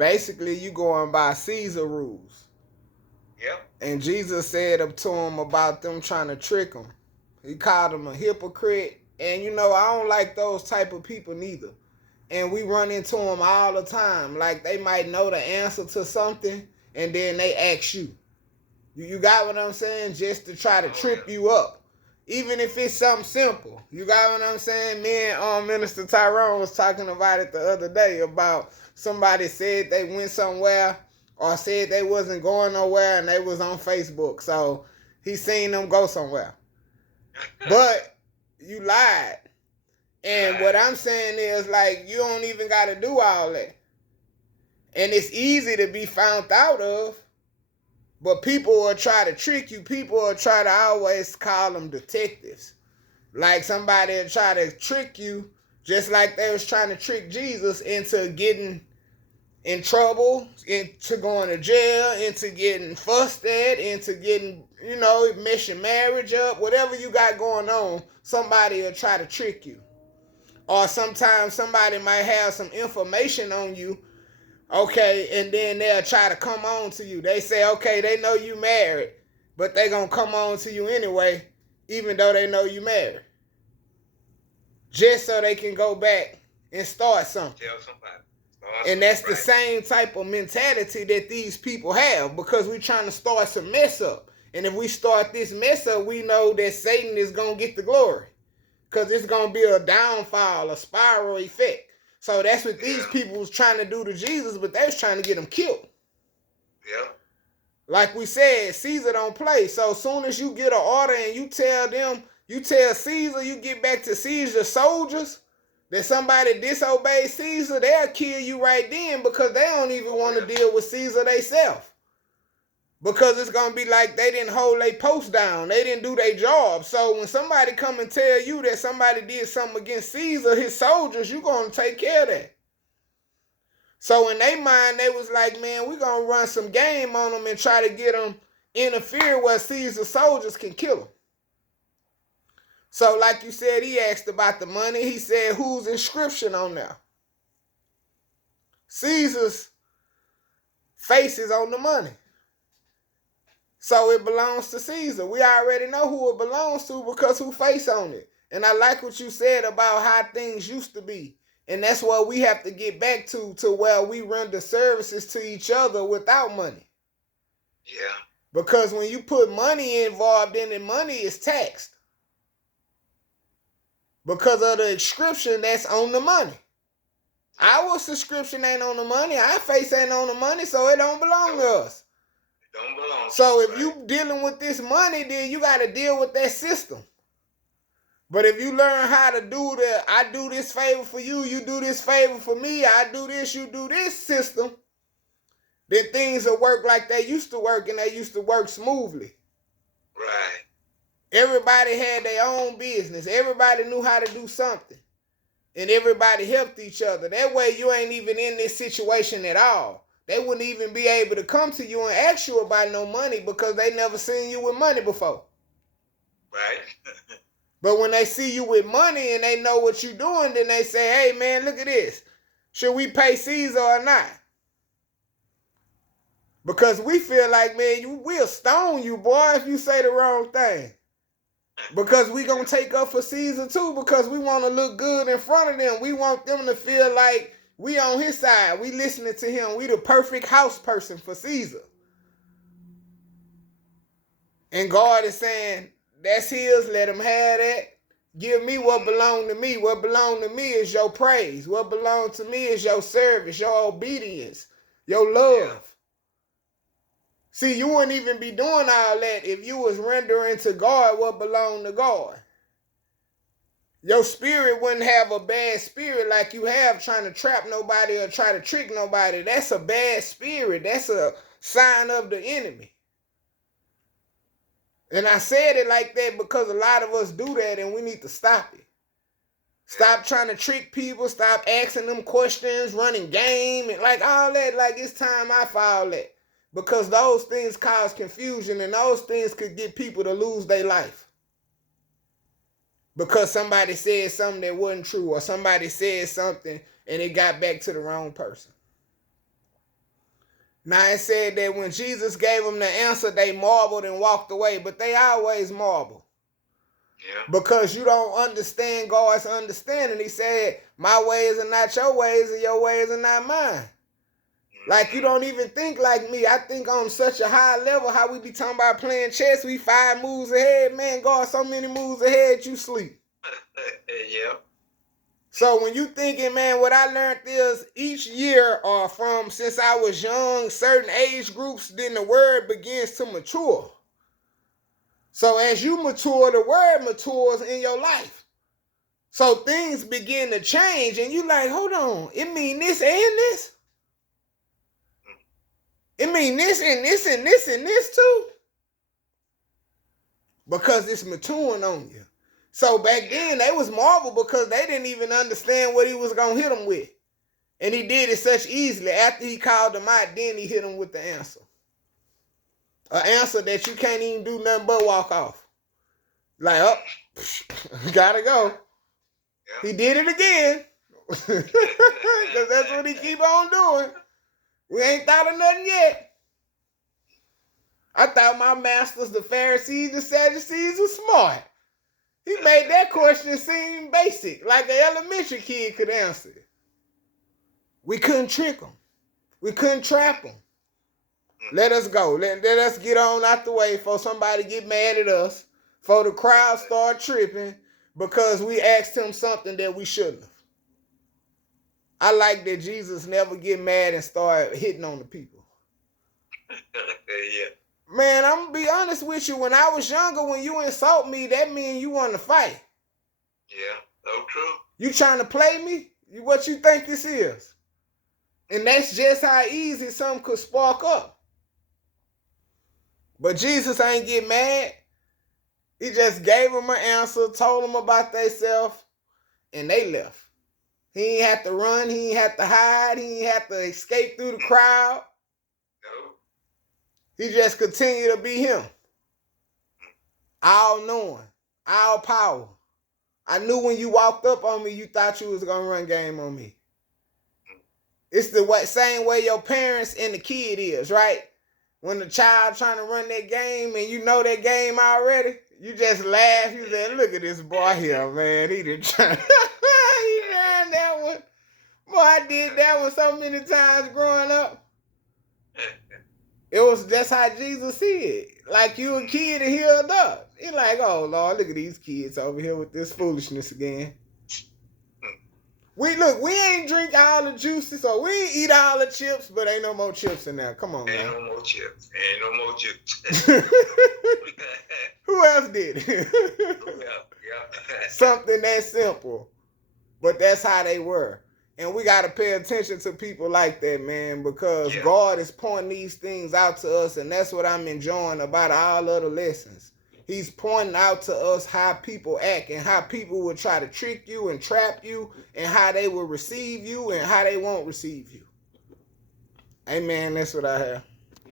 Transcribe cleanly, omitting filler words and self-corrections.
Basically, you going by Caesar rules. Yep. And Jesus said up to him about them trying to trick him. He called him a hypocrite. And you know, I don't like those type of people neither. And we run into them all the time. Like they might know the answer to something and then they ask you. You got what I'm saying? Just to try to Oh trip yeah. you up. Even if it's something simple. You got what I'm saying? Me and Minister Tyrone was talking about it the other day about somebody said they went somewhere or said they wasn't going nowhere and they was on Facebook. So he seen them go somewhere. But you lied. And what Right. I'm saying is like you don't even gotta do all that. And it's easy to be found out of. But people will try to trick you. People will try to always call them detectives. Like somebody will try to trick you, just like they was trying to trick Jesus into getting in trouble, into going to jail, into getting fussed at, into getting, mess your marriage up. Whatever you got going on, somebody will try to trick you. Or sometimes somebody might have some information on you. Okay, and then they'll try to come on to you. They say, okay, they know you married, but they gonna come on to you anyway, even though they know you married. Just so they can go back and start something. Tell somebody. And that's the same type of mentality that these people have because we're trying to start some mess up. And if we start this mess up, we know that Satan is gonna get the glory. Because it's gonna be a downfall, a spiral effect. So that's what these people was trying to do to Jesus, but they was trying to get him killed. Yeah. Like we said, Caesar don't play. So as soon as you get an order and you tell Caesar, you get back to Caesar's soldiers, that somebody disobeyed Caesar, they'll kill you right then because they don't even want to deal with Caesar themselves. Because it's going to be like they didn't hold their post down. They didn't do their job. So when somebody come and tell you that somebody did something against Caesar, his soldiers, you're going to take care of that. So in their mind, they was like, man, we're going to run some game on them and try to get them interfere where Caesar's soldiers can kill them. So like you said, he asked about the money. He said, whose inscription on there? Caesar's face is on the money. So it belongs to Caesar. We already know who it belongs to because who face on it. And I like what you said about how things used to be. And that's what we have to get back to where we render services to each other without money. Yeah. Because when you put money involved in it, money is taxed. Because of the inscription that's on the money. Our subscription ain't on the money. Our face ain't on the money, so it don't belong to us. It don't belong. So if you dealing with this money, then you got to deal with that system. But if you learn how to do I do this favor for you, you do this favor for me, I do this, you do this system, then things will work like they used to work, and they used to work smoothly. Right. Everybody had their own business. Everybody knew how to do something. And everybody helped each other. That way you ain't even in this situation at all. They wouldn't even be able to come to you and ask you about no money because they never seen you with money before. Right. But when they see you with money and they know what you're doing, then they say, hey, man, look at this. Should we pay Caesar or not? Because we feel like, man, we'll stone you, boy, if you say the wrong thing. Because we going to take up for Caesar, too, because we want to look good in front of them. We want them to feel like we on his side. We listening to him. We the perfect house person for Caesar. And God is saying, that's his, let him have that. Give me what belong to me. What belong to me is your praise. What belong to me is your service, your obedience, your love. See, you wouldn't even be doing all that if you was rendering to God what belonged to God. Your spirit wouldn't have a bad spirit like you have trying to trap nobody or try to trick nobody. That's a bad spirit. That's a sign of the enemy. And I said it like that because a lot of us do that and we need to stop it. Stop trying to trick people. Stop asking them questions, running game, and like all that. Like it's time out for all that. Because those things cause confusion and those things could get people to lose their life. Because somebody said something that wasn't true or somebody said something and it got back to the wrong person. Now it said that when Jesus gave them the answer, they marveled and walked away, but they always marvel. Yeah. Because you don't understand God's understanding. He said, my ways are not your ways, and your ways are not mine. Like, you don't even think like me. I think on such a high level, how we be talking about playing chess, we 5 moves ahead. Man, God, so many moves ahead, you sleep. Yeah. So when you thinking, man, what I learned is each year or from since I was young, certain age groups, then the word begins to mature. So as you mature, the word matures in your life. So things begin to change and you like, hold on, it mean this and this? It mean this and this and this and this too? Because it's maturing on you. So back then they was marvel because they didn't even understand what he was going to hit them with. And he did it such easily. After he called them out, then he hit them with the answer. An answer that you can't even do nothing but walk off. Like, oh, gotta go. Yeah. He did it again. Because that's what he keep on doing. We ain't thought of nothing yet. I thought my masters, the Pharisees, the Sadducees, were smart. He made that question seem basic, like an elementary kid could answer it. We couldn't trick them. We couldn't trap them. Let us go. Let us get on out the way before somebody get mad at us, before the crowd start tripping because we asked him something that we shouldn't have. I like that Jesus never get mad and start hitting on the people. Yeah. Man, I'm going to be honest with you. When I was younger, when you insult me, that means you want to fight. Yeah, so true. You trying to play me? What you think this is? And that's just how easy something could spark up. But Jesus ain't get mad. He just gave them an answer, told them about themselves, and they left. He ain't have to run. He ain't have to hide. He ain't have to escape through the crowd. No. He just continued to be him. All knowing, all power. I knew when you walked up on me, you thought you was going to run game on me. It's the same way your parents and the kid is, right? When the child trying to run that game and you know that game already, you just laugh. You say, look at this boy here, man. He didn't try. He ran that one. Boy, I did that one so many times growing up. That's how Jesus said. Like you a kid and healed up. He like, oh Lord, look at these kids over here with this foolishness again. We ain't drink all the juices, so we ain't eat all the chips, but ain't no more chips in there. Come on, man. Ain't no more chips. Ain't no more chips. Who else did it? Yeah. Something that simple. But that's how they were. And we got to pay attention to people like that, man, because God is pointing these things out to us, and that's what I'm enjoying about all other lessons. He's pointing out to us how people act and how people will try to trick you and trap you and how they will receive you and how they won't receive you. Amen. That's what I have.